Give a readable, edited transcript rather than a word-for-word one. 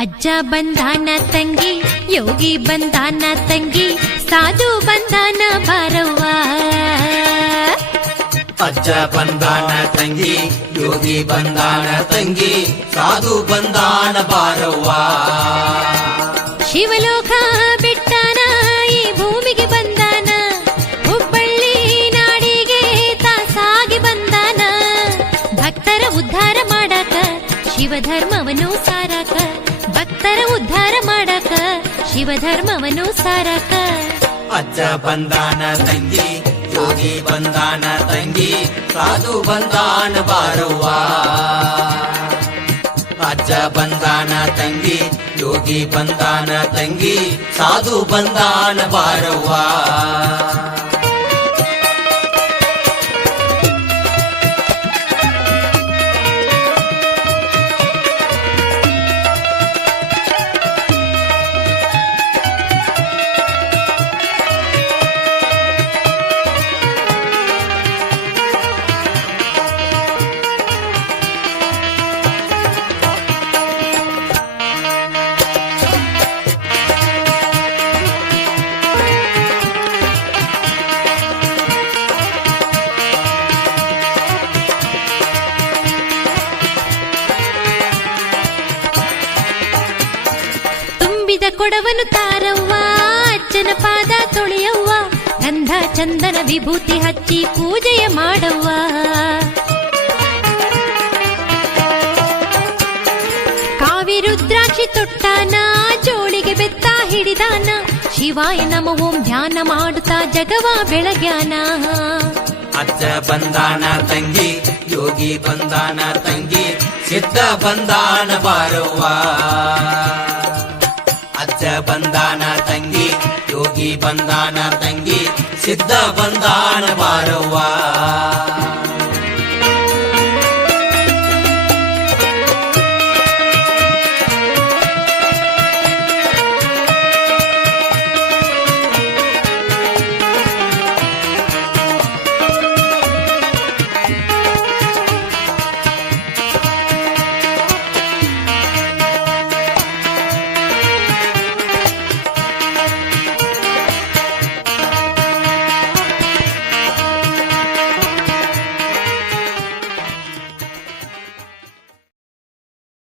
ಅಜ್ಜ ಬಂದಾನ ತಂಗಿ, ಯೋಗಿ ಬಂದಾನ ತಂಗಿ, ಸಾಧು ಬಂದಾನ ಬಾರವ್ವ. ಅಜ್ಜ ಬಂದಾನ ತಂಗಿ, ಯೋಗಿ ಬಂದಾನ ತಂಗಿ, ಸಾಧು ಬಂದಾನ ಬಾರವ್ವ. ಶಿವಲೋಕ ಬಿಟ್ಟಾನ ಈ ಭೂಮಿಗೆ ಬಂದಾನ, ಹುಬ್ಬಳ್ಳಿ ನಾಡಿಗೆ ತಾಸಾಗಿ ಬಂದಾನ. ಭಕ್ತರ ಉದ್ಧಾರ ಮಾಡಾಕ ಶಿವಧರ್ಮವನ್ನು ಸಾರಾಕ, ಭಕ್ತರ ಉದ್ಧಾರ ಮಾಡಾಕ ಶಿವಧರ್ಮವನ್ನು ಸಾರಾಕ. ಅಜ್ಜ ಬಂದಾನ ತಂಗಿ, ಯೋಗಿ ಬಂದಾನ ತಂಗಿ, ಸಾಧು ಬಂದಾನ ಬಾರವ್ವ. ಅಜ್ಜ ಬಂದಾನ ತಂಗಿ, ಯೋಗಿ ಬಂದಾನ ತಂಗಿ, ಸಾಧು ಬಂದಾನ ಬಾರವ್ವ. ಕೊಡವನು ತಾರವ್ವ, ಅಜ್ಜನ ಪಾದ ತೊಳೆಯವ್ವ, ಗಂಧ ಚಂದನ ವಿಭೂತಿ ಹಚ್ಚಿ ಪೂಜೆಯ ಮಾಡವ್ವ. ಕಾವಿ ರುದ್ರಾಕ್ಷಿ ತೊಟ್ಟಾನ, ಜೋಳಿಗೆ ಬೆತ್ತ ಹಿಡಿದಾನ, ಶಿವಾಯ ನಮ ಓಂ ಧ್ಯಾನ ಮಾಡುತ್ತಾ ಜಗವ ಬೆಳಗ್ಯಾನ. ಅಜ್ಜ ಬಂದಾನ ತಂಗಿ, ಯೋಗಿ ಬಂದಾನ ತಂಗಿ, ಸಿದ್ಧ ಬಂದಾನ ಬಾರವ್ವ. ಅಜ್ಜ ಬಂದಾನ ತಂಗಿ, ಯೋಗಿ ಬಂದಾನ ತಂಗಿ, ಸಿದ್ಧ ಬಂದಾನ ಬಾರವ್ವ.